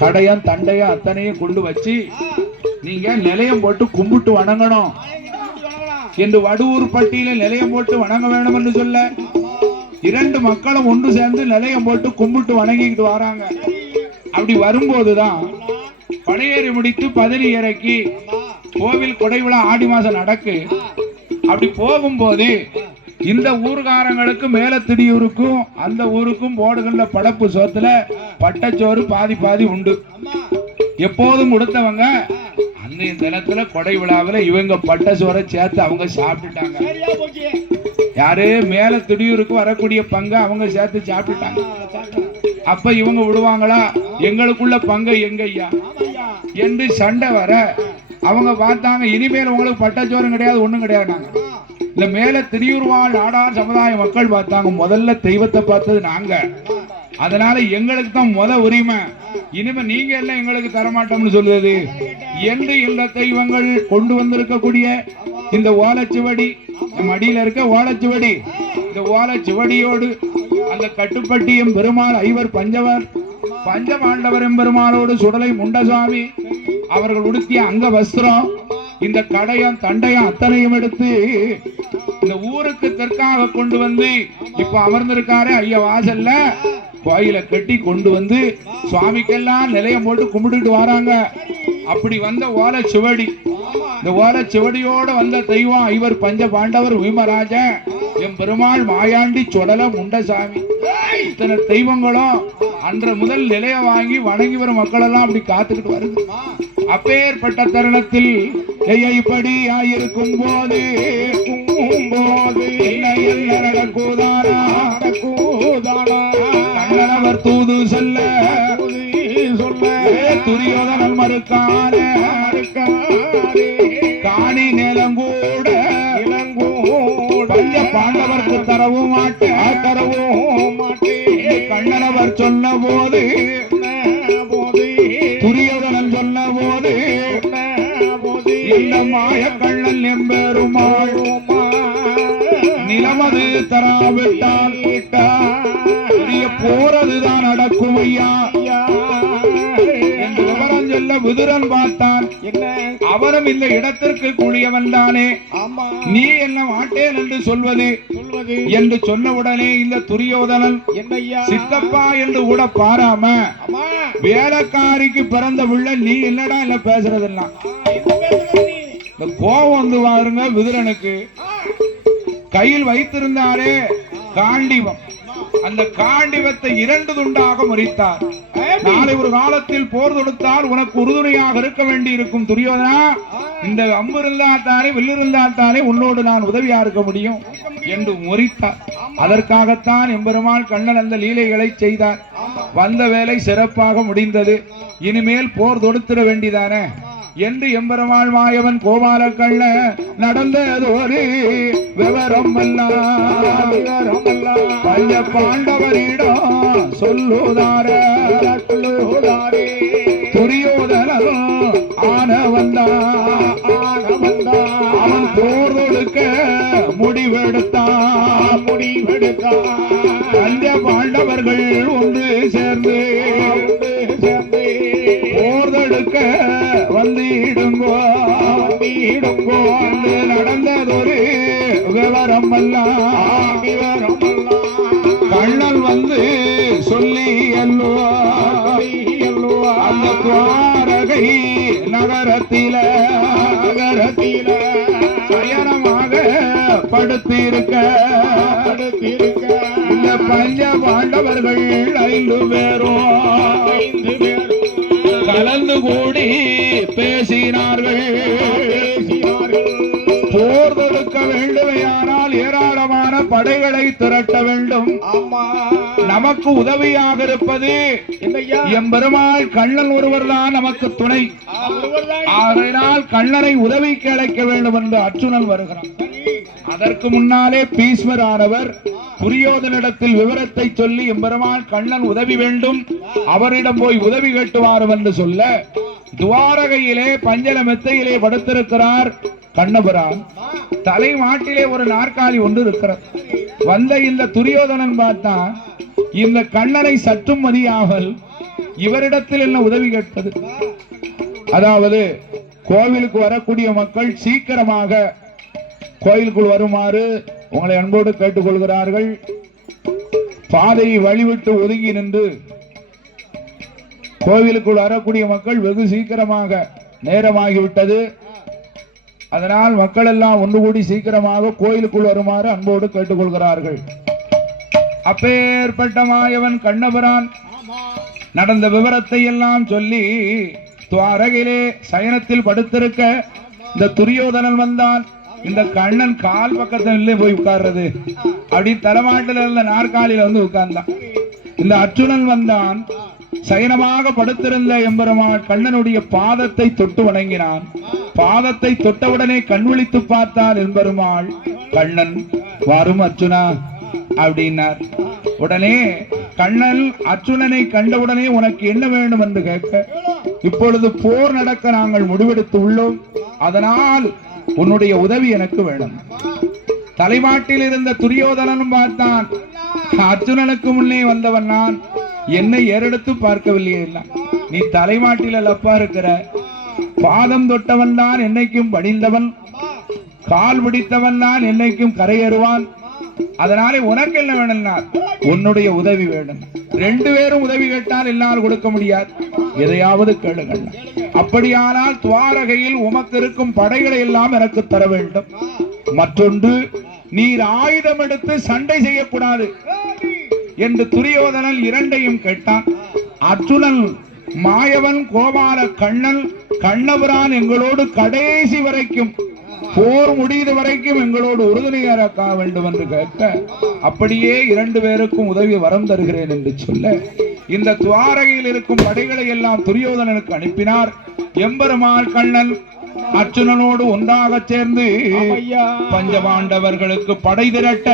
கடையம் தண்டையம் அத்தனையும் கொண்டு வச்சு நீங்க நிலையம் போட்டு கும்பிட்டு வணங்கணும் என்று வடுவூர் பட்டியல நிலையம் போட்டு வணங்க வேணும் என்று சொல்ல இரண்டு மக்களும் ஒன்று சேர்ந்து நிலையம் போட்டு கும்பிட்டு வணங்கிட்டு வராங்க. அப்படி வரும்போதுதான் படையேறி முடித்து பதினி இறக்கி கோவில் கொடை விழா ஆடி மாசம் நடக்கு. அப்படி போகும்போது இந்த ஊர்காரங்களுக்கு மேல திடியூருக்கும் அந்த ஊருக்கும் போடுகின்ற படப்பு சோத்துல பட்டச்சோறு பாதி பாதி உண்டு. எப்போதும் கொடுத்தவங்க அந்த தினத்துல கொடை விழாவில் இவங்க பட்டச்சோரை சேர்த்து அவங்க சாப்பிட்டுட்டாங்க. யாரு மேல திடியூருக்கு வரக்கூடிய பங்கு அவங்க சேர்த்து சாப்பிட்டுட்டாங்க. அப்ப இவங்க விடுவாங்களா? எங்களுக்குள்ள பங்கு எங்க ஐயா என்று சண்டை வர அவங்க பார்த்தாங்க, இனிமேல் உங்களுக்கு பட்டச்சோறும் கிடையாது ஒண்ணும் கிடையாது. இந்த மேல திரியூர் வாழ் ஆடார் சமுதாய மக்கள் பார்த்தாங்க, முதல்ல தெய்வத்தை பார்த்தது நாங்க, அதனால எங்களுக்கு தான் முத உரிமை, இனிமே நீங்க எல்லாம் எங்களுக்கு தரமாட்டோம்னு சொல்லுது என்று இந்த தெய்வங்கள் கொண்டு வந்திருக்கக்கூடிய இந்த ஓலைச்சுவடி, மடியில இருக்க ஓலைச்சுவடி, இந்த ஓலைச்சுவடியோடு அந்த கட்டுப்பட்டியும் பெருமாள் ஐவர் பஞ்சவர் பஞ்சபாண்டவர் எம்பெருமாளோடு சுடலை முண்டசாமி அவர்கள் உடுத்திய அங்க வஸ்திரம், இந்த கடையம் தண்டையம் அத்தனையும் எடுத்து இந்த ஊருக்கு தெற்காக கொண்டு வந்து இப்ப அமர்ந்திருக்காரு ஐயா வாசல்ல கோயில கட்டி கொண்டு வந்து சுவாமிக்கெல்லாம் நிலையம் போட்டு கும்பிட்டுட்டு வராங்க. அப்படி வந்த ஓலைச்சுவடி, இந்த ஓலைச்சுவடியோட வந்த தெய்வம் ஐவர் பஞ்ச பாண்டவர் வீமராஜன் எம் பெருமாள் மாயாண்டி சுடல முண்டசாமி, இத்தனை தெய்வங்களும் அன்ற முதல் நிலைய வாங்கி வணங்கி வரும் மக்கள் எல்லாம் அப்படி காத்துக்கிட்டு வருது. அப்பேற்பட்ட தருணத்தில் இப்படி ஆயிருக்கும் போது கண்ணவர் தூது செல்ல துரியோதனன் மறுக்கான காணி நிலங்கூட பஞ்ச பாண்டவர்க்கு தரவும் மாட்டேன் கண்ணனவர் சொன்ன போது துரியோதனன் சொன்ன போது இந்த மாய கண்ணன் எம்பெருமாள் நிலமது தராவிட்டால் போறதுதான் நடக்கும் ஐயா என்று விவரம் சொல்ல விதுரன் பார்த்தான். அவரும் இந்த இடத்திற்கு கூடியவன் தானே, நீ என்ன மாட்டேன் என்று சொல்வது என்று சொன்னவுடனே இந்த துரியோதனன் சித்தப்பா என்று கூட பாராம வேலைக்காரிக்கு பிறந்த பிள்ளை நீ என்னடா இல்ல பேசுறதெல்லாம் இந்த கோபம் வந்து பாருங்க. விதுரனுக்கு கையில் வைத்திருந்தாரே காண்டிவம், அந்த காண்டிவத்தை இரண்டு துண்டாக முறித்தார். நாளை ஒரு காலத்தில் போர் தொடுத்தால் உனக்கு உறுதுணையாக இருக்க வேண்டி இருக்கும் துரியோதனா, இந்த அம்பு இருந்தால்தானே வில்லு இருந்தால்தானே உன்னோடு நான் உதவியா இருக்க முடியும் என்று முறித்தார். அதற்காகத்தான் எம்பெருமாள் கண்ணன் அந்த லீலைகளை செய்தார். வந்த வேலை சிறப்பாக முடிந்தது, இனிமேல் போர் தொடுத்திட வேண்டியதானே என்று எம்பெருமாள் மாயவன் கோபால கள்ள நடந்தது ஒரு விவரம் பஞ்ச பாண்டவரிடம் சொல்லுதாரே துரியோதனரும் ஆன வந்தான் அவன் போர் தொடுக்க முடிவெடுத்தான் பஞ்ச பாண்டவர்கள் ஒன்று சேர்ந்து போர் தொடுக்க வந்திடுங்கோ நடந்ததொரு விவரம் கண்ணல் வந்து சொல்லி அந்த துவாரகை நகரத்தில பயணமாக படுத்திருக்க இந்த பஞ்ச பாண்டவர்கள் 5 பேரும் கலந்து கூடி பேசினார்கள். போர் தொடுக்க வேண்டுமையானால் ஏராளமான படைகளை திரட்ட வேண்டும். நமக்கு உதவியாக இருப்பது எம்பெருமாள் கண்ணன் ஒருவர் தான் நமக்கு துணை. அதனால் கண்ணனை உதவிக்கு அழைக்க வேண்டும் என்று அர்ஜுனன் வருகிறான். அதற்கு முன்னாலே பீஷ்மர் ஆனவர் துரியோதனிடத்தில் விவரத்தை சொல்லி எம்பெருமாள் கண்ணன் உதவி வேண்டும், அவரிடம் போய் உதவி கேட்டுவாரும் என்று சொல்ல துவாரகையிலே பஞ்சல மெத்தையிலே படுத்திருக்கிறார் கண்ணபுரான். தலை மாட்டிலே ஒரு நாற்காலி ஒன்று இருக்கிறது. வந்த இந்த துரியோதனன் பார்த்தா இந்த கண்ணனை சற்றும் மதியாமல் இவரிடத்தில் என்ன உதவி கேட்பது? அதாவது கோவிலுக்கு வரக்கூடிய மக்கள் சீக்கிரமாக கோயிலுக்குள் வருமாறு உங்களை அன்போடு கேட்டுக்கொள்கிறார்கள். பாதையை வழிவிட்டு ஒதுங்கி நின்று கோவிலுக்குள் வரக்கூடிய மக்கள் வெகு சீக்கிரமாக நேரமாகிவிட்டது. அதனால் மக்கள் எல்லாம் ஒன்று கூடி சீக்கிரமாக கோயிலுக்குள் வருமாறு அன்போடு கேட்டுக்கொள்கிறார்கள். அப்பேற்பட்ட மாயவன் கண்ணபிரான் நடந்த விவரத்தை எல்லாம் சொல்லி துவாரகையிலே சயனத்தில் படுத்திருக்க இந்த துரியோதனன் வந்தான். இந்த கண்ணன் கால் பக்கத்துல போய் உட்கார்றது அப்படி தலைமாட்டில் இருந்த நாற்காலியில வந்து உட்கார்ந்தான். இந்த அர்ஜுனன் வந்தான். சயனமாக படுத்திருந்த எம்பெருமான் கண்ணனுடைய பாதத்தை தொட்டு வணங்கினான். பாதத்தை தொட்டவுடனே கண் விழித்து பார்த்தால் எம்பெருமாள் கண்ணன் வரும் அர்ஜுனா அப்படின்னார். உடனே கண்ணன் அர்ஜுனனை கண்டவுடனே உனக்கு என்ன வேண்டும் என்று கேட்க, இப்பொழுது போர் நடக்க நாங்கள் முடிவெடுத்து உள்ளோம், அதனால் உன்னுடைய உதவி எனக்கு வேணும். தலைமாட்டில் இருந்த துரியோதனனும் பார்த்தான். அர்ஜுனனுக்கு முன்னே வந்தவன் நான், என்னை ஏறெடுத்து பார்க்கவில்லையே. இல்லை, நீ தலைமாட்டில் அல்லப்பா இருக்கிற. பாதம் தொட்டவன் தான் என்னைக்கும் படிந்தவன், கால் பிடித்தவன் தான் என்னைக்கும் கரையேறுவான். அதனாலே உனக்கு என்ன வேணும்னார், உன்னுடைய உதவி வேணும். ரெண்டு பேரும் உதவி கேட்டால் எல்லாரும் கொடுக்க முடியாது, எதையாவது கேளுங்கள். அப்படியானால் துவாரகையில் உமக்கு இருக்கும் படைகளை எல்லாம் எனக்கு தர வேண்டும். மற்றொன்று, நீர் ஆயுதம் எடுத்து சண்டை செய்யக்கூடாது என்று துரியோதனன் இரண்டையும் கேட்டான். அர்ஜுனன் மாயவன் கோபால கண்ணன் கண்ணபிரான் எங்களோடு கடைசி வரைக்கும் போர் முடிந்த வரைக்கும் எங்களோடு உறுதுணையாக்க வேண்டும் என்று கேட்க, அப்படியே இரண்டு பேருக்கும் உதவி வரம் தருகிறேன் என்று சொல்ல இந்த துவாரகையில் இருக்கும் படைகளை எல்லாம் துரியோதனனுக்கு அனுப்பினார். எம்பெருமாள் கண்ணன் அர்ஜுனனோடு ஒன்றாக சேர்ந்து பஞ்சபாண்டவர்களுக்கு படை திரட்ட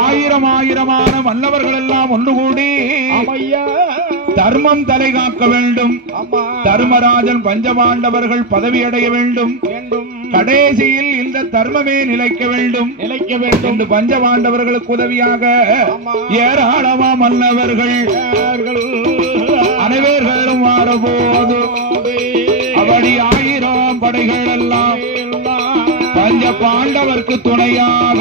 ஆயிரமான மன்னவர்கள் எல்லாம் ஒன்று கூடி தர்மம் தலை காக்க வேண்டும், தர்மராஜன் பஞ்சபாண்டவர்கள் பதவி அடைய வேண்டும், கடைசியில் இந்த தர்மமே நிலைக்க வேண்டும் என்று பஞ்சபாண்டவர்களுக்கு உதவியாக ஏராளமா மன்னவர்கள் அனைவர்களும் மாறபோது அப்படி ஆயிரம் படைகள் எல்லாம் பஞ்ச பாண்டவர்க்கு துணையாக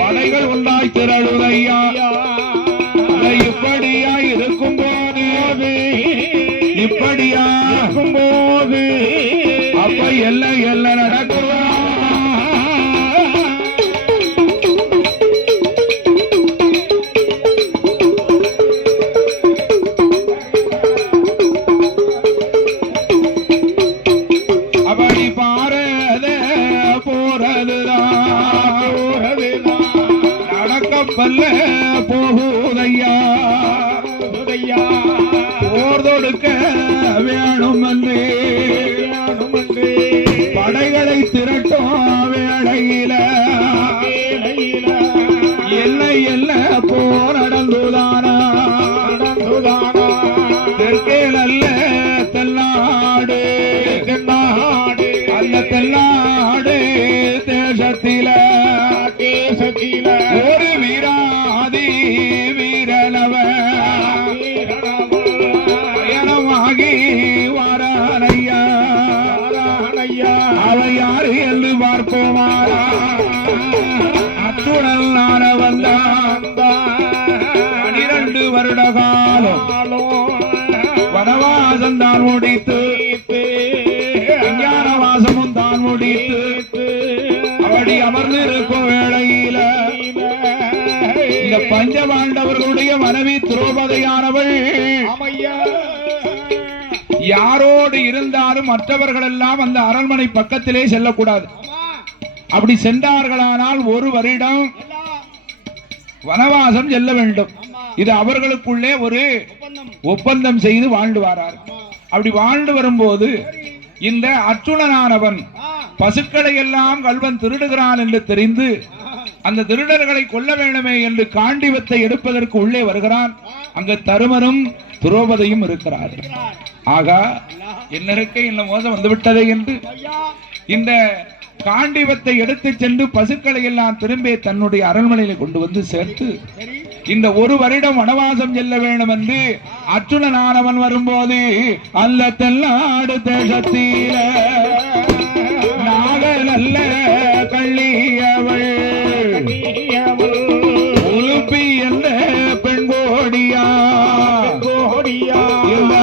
படைகள் உண்டாய் திரளுதையா. இப்படியா இருக்கும் போது இப்படியா இருக்கும் போது அப்ப எல்லாம் நடக்குவா. அப்படி பாரத போறதுதான் நடக்கப்பல்ல போகுதையா. போர் தொடுக்க வேணும் என்று படைகளை திரட்டும் வேளையில எல்லை போர் நடந்துதானா தெற்கே நல்ல தென்னாடு அந்த தென்னாடு தேசத்தில ஒரு வீராதி வீரனவ பயணமாகி வாரானையா. அவை யாரு என்று பார்ப்போமாரா. அத்துடன் நான வந்தான் 12 வருட காலம் வனவாசம் தான் முடித்து விஞ்ஞானவாசமும் தான் முடித்து அப்படி அமர்ந்து இருக்கும் வேளையில இந்த பஞ்சபாண்டவர்களுடைய மனைவி திரௌபதியானவள் யாரோடு இருந்தாலும் மற்றவர்கள் எல்லாம் அந்த அரண்மனை பக்கத்திலே செல்லக்கூடாது. அப்படி சென்றார்களானால் 1 வருடம் வனவாசம் செல்ல வேண்டும். இது அவர்களுக்குள்ளே ஒரு ஒப்பந்தம் செய்து வாழ்ந்து வரார். அப்படி வாழ்ந்து வரும்போது இந்த அர்ஜுனனானவன் பசுக்களை எல்லாம் கல்வன் திருடுகிறான் என்று தெரிந்து அந்த திருடர்களை கொல்ல வேண்டுமே என்று காண்டிவத்தை எடுப்பதற்கு உள்ளே வருகிறான். அங்கு தருமரும் திரௌபதியும் இருக்கிறார்கள். ஆகா, என்ன இருக்க என்ன மோசம் வந்துவிட்டதே என்று இந்த காண்டிவத்தை எடுத்து சென்று பசுக்களை எல்லாம் திரும்பி தன்னுடைய அரண்மனையில கொண்டு வந்து சேர்த்து இந்த ஒரு வருடம் வனவாசம் செல்ல வேண்டும் என்று அர்ஜுனனானவன் வரும்போது அல்ல தென்னாடு தேசத்தில நாகல் அல்ல கள்ளியவள் உலுப்பி என்ற பெண் கோடியா இந்த